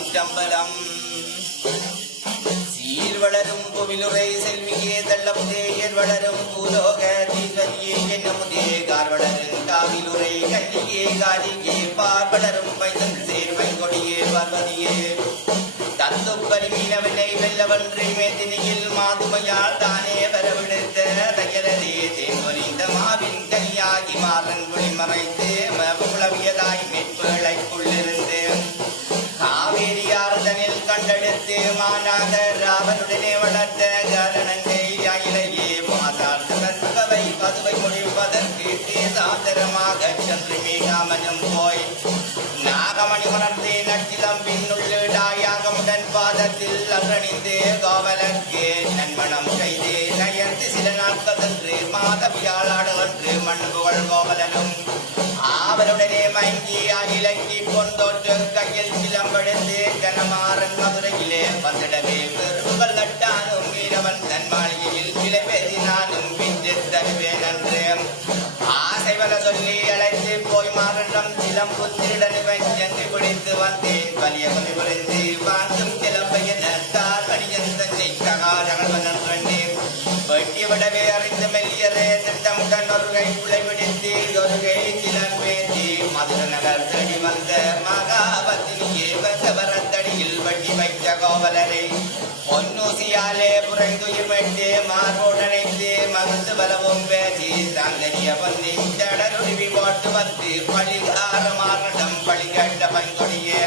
திருச்சிற்றம்பலம். சீர் வளரும் புவிலுரை செல்வியே தள்ளமுதேயர் வளரும் பூலோக தீர்வதியே என்னமுதே கார் வளரும் காவிலுரை கல்லியே காலியே பார் வளரும் பைதன் சேர்வை கொடியே பார்வதியே தத்துப்பரி மீனவனை வெல்லவன்றி மேதினியில் மாதுமையால் தானே வரவிடுத்த தயரதே தேங்கொறிந்த மாவின் கனியாகி மாறன் குளிமறைத்து மவுளவியதாய் மெற்பேழைக்குள்ளிருந்து காவேரியார்தனில் கண்டெடுத்து மாநாக ராவனுடனே வளர்த்த காரணங்கை அயிலையே மாதார்த்தவை பதுவை முடிப்பதற்கு சாந்தரமாக சென்று மீகாமனும் போய் நாகமணி உணர்ந்தே நச்சிலம் பின்னுள்ளாயாகமுடன் பாதத்தில் அகணிந்து கோவலர்க்கு நன்மணம் செய்து நயர்ந்து சில நாட்கள் சென்று மாதவியாளாடுகன்று மண்புகழ் கோவலனும் அவருடனே மயங்கி அகிலங்கி பொந்தோற்று கையில் சிலம்பெடுத்து கனமாறன் மதுரையிலே வந்திடவே பெருவுகள் நட்டானும் வீரவன் தன் மாளிகையில் விலை பேசினானும் பின்று தருவேன் என்று ஆசைவல சொல்லி அழைத்து போய் மாறன்றம் சிலம்பு திருடனு வெஞ்சென்று பிடித்து வந்தேன் வலிய கொலை புரிந்து வாங்கும் சிலம்பையன் நட்டார் வலியன் தன்னை தகாதகள் வந்தேன் வெட்டி விடவே அறிந்து மெல்லியரே திட்டமுடன் ஒரு கை புலை பிடித்து ஒரு கை சிலம்பேற்றி மதுர நகர் தேடி வந்த மகாபத்தினியே வரத்தடியில் வட்டி வைத்த கோவலரை பொன்னூசியாலே புரைந்துயிர் வைத்து மார்போடனைத்து மகிழ்ந்து பலவும் பேசி தங்கனிய பொன்னின் தடருடிவி போட்டு வந்து பழிகார மாறடம் பழிகட்ட பங்கொடியே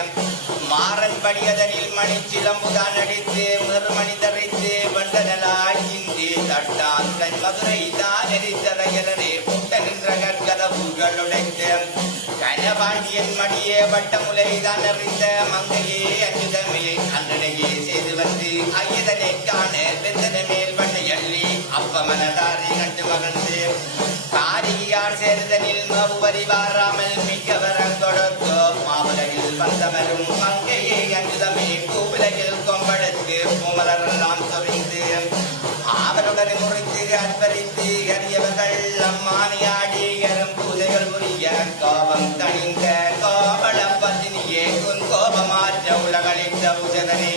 மாறன் படியதனில் மணி சிலம்புதான் அடித்து மறுமணி தரைத்து வண்டனலாய் இந்தி தட்டான் தன் மதுரை தான் எரித்தரையலரே புட்ட நின்ற கற்கதவுகள் உடைத்து கனபாண்டியன் மடியே வட்டமுலை தான் அறிந்த மங்கையே அஞ்சுதமையை அன்றனையே செய்து வந்து ஐயதனை காண வெந்தன மேல் வண்ணை அள்ளி அப்ப மனதாரை கண்டு மகிழ்ந்து காரியார் சேர்தனில் மவுவரி வாராமல் மிக்க வரம் கொடுத்தோ மாமலையில் வந்தவரும் மங்கையே அஞ்சுதமே கூவிலையில் கொம்படுத்து பூமலரெல்லாம் சொரிந்து அவருடன் முறித்து அற்பரித்து அறியவர்கள் அம்மானியாடி கரும் பூஜைகள் புரிய கோபம் தணிந்த கோபள பத்தினியே உன் கோபமாற்ற உலகளித்த பூஜகனே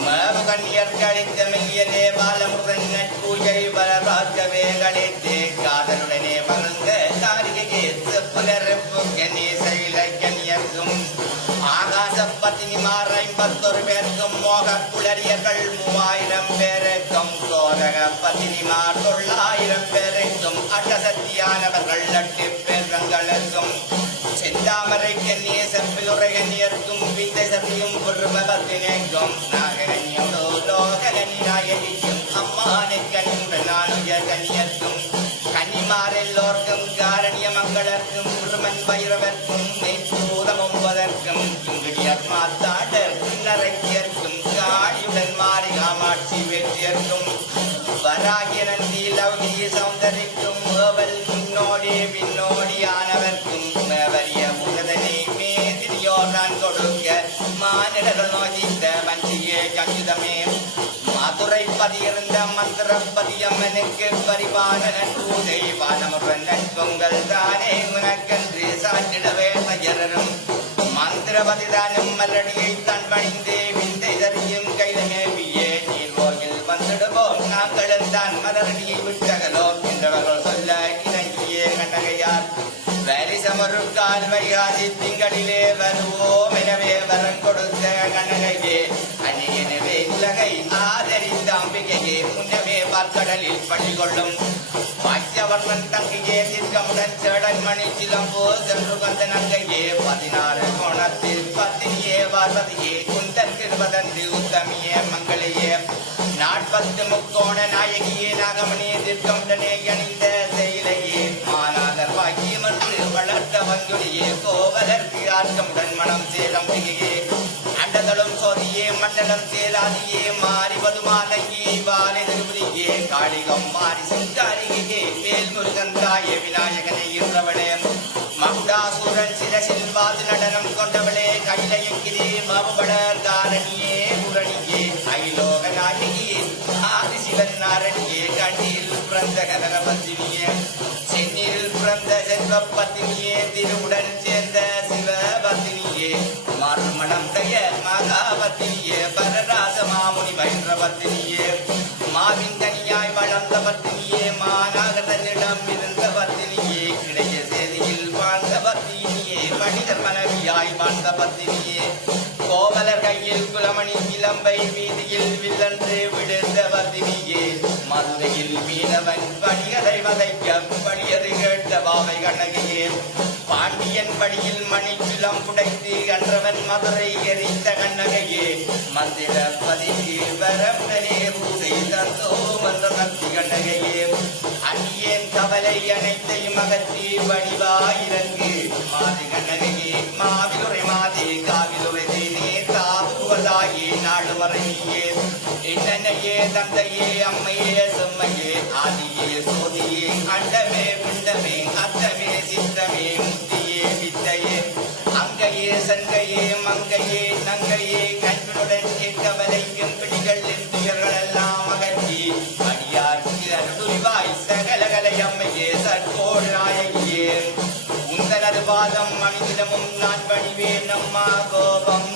மவு கண்ணியர் கழித்த மெய்யனே பாலமுடன் நட்பூஜை பலராக்கவே கழித்து காதலுடனே மகிழ்ந்த காரிகையே செப்புலரப்பு கண்ணே சைல கண்ணியர்க்கும் ஆகாச பத்தினி மாற 51 பேருக்கும் மோக குளரியர்கள் 3000 பேருக்கும் கோரக பத்தினிமார் 900 பேருக்கும் அட்டசத்தியானவர்கள் 8 பேர்களுக்கும் செந்தாமரை கண்ணிய செப்பிலுரை கண்ணியர்க்கும் விந்தை சத்தியும் புருவத்தினேக்கும் நாகரண்யோடு லோகனி நாயகிக்கும் அம்மானை கண்ணியுடன் நானுய கண்ணியர்க்கும் கன்னிமார் எல்லோர்க்கும் காரணிய மங்களர்க்கும் முருமன் பைரவர்க்கும் நெய்ப்பூதமும் பதற்கும் இங்குடியர் மாத்தாடர் நரைக்கியர்க்கும் காளியுடன் மாறி காமாட்சி வெற்றியர்க்கும் வராகிய நந்தி லௌகிய சௌந்தரிக்கும் ஏவல் முன்னோடி பின்னோடியானவர்க்கும் வரிய புகதனை மேதிரியோர் நான் கொடுக்க மானிடர்கள் நோதித்த வஞ்சியே கஞ்சுதமே மதுரை பதியிருந்த மந்திரப்பதியம்மனுக்கு பரிவான நன்பூதை வானமுடன் நட்பொங்கல் தானே உனக்கன்று சாற்றிடவே தயரரும் மந்திரபதிதானும் மல்லடியை தன் பணிந்தே விந்தை தறியும் கைலமேவியே நீர்வோயில் வந்துடுவோம் நாங்களும் தான் மலரடியை விட்டகலோ என்றவர்கள் சொல்ல இணங்கியே கண்டகையார் வரிசமருக்கால் வைகாசி திங்களிலே வருவோம் எனவே வரம் கொடுத்த கண்ணகையே அன்னையனவே உலகை ஆதரித்த அம்பிகையே முன்னமே பார்க்கடலில் பள்ளி கொள்ளும் பாக்கியவர்மன் தங்கையே தீர்க்கமுடன் சேடன் மணி சிலம்போ சென்று வந்த நங்கையே 16 கோணத்தில் பத்தினியே பார்வதியே குந்தன் கிருபதன்று உத்தமியே மங்களையே 40 முக்கோண நாயகியே நாகமணி தீர்க்கமுடனே அணிந்த செயலையே மாநாதர் பாக்கியம் என்று வளர்த்த வந்துடைய கோவலர்க்கு ஆர்க்கமுடன் மனம் சேலம் திகையே அண்டதளும் சோதியே மண்டலம் சேலாதியே மாறி பதுமாலையே வாலை திருபுரியே காளிகம் மாறி சிங்காரிகையே மேல் முருகன் தாய விநாயகனை இருந்தவளே மகுடாசுரன் சிரசில் வாது நடனம் கொண்டவளே கைலையங்கிரே மாபுபடர் காரணியே புரணியே ஐலோக நாயகியே ஆதிசிவன் நாரணியே கண்ணீர் பிறந்த கனகபத்தினியே செந்நீரில் பிறந்த செல்வ பத்தினியே திருவுடன் சேர்ந்த சிவ பத்தினியே மறுமணம் தய மகா பத்தினியே பரராச மாமுனி பயின்ற பத்தினியே மாவின் கனியாய் வளர்ந்த பத்தினியே மாநாகதனிடம் இருந்த பத்தினியே கிடைய செய்தியில் வாழ்ந்த பத்தினியே மனிதர் மனைவியாய் வாழ்ந்த பத்தினியே கோவலர் கையில் குலமணி இளம்பை வீதியில் வில்லன்று விழுந்த பத்தினியே மதுரையில் மீனவன் பணிகளை வதைக்க படியது கேட்ட பாவை கண்ணகையே பாண்டியன் படியில் மணிக்குளம் புடைத்து கன்றவன் மதுரை எரிந்த கண்ணகையே மந்திர பதிக்கு வரமுடனே பூசை தந்தோ மன்ற சக்தி கண்ணகையே அந்நியன் கவலை அனைத்தையும் அகற்றி வடிவாயிரங்கு மாது கண்ணகையே மாவிலுரை மாதே காவிலுரை தேனே தாவுவதாயே நாடு மறையே என்னையே தந்தையே அம்மையே செம்மையே ஆதியே சோதியே அண்டமே பிண்டமே அத்தமே சித்தமே முத்தியே வித்தையே அங்கையே சங்கையே மங்கையே நங்கையே கண்களுடன் கேட்கவலைக்கும் பிடிகள் துயர்கள் எல்லாம் அகற்றி அடியார்க்கு அருள்வாய் சகலகலை அம்மையே சற்கோடு நாயகியே உந்தனது பாதம் அமிதிலமும் நான் பணிவேன் அம்மா கோபம்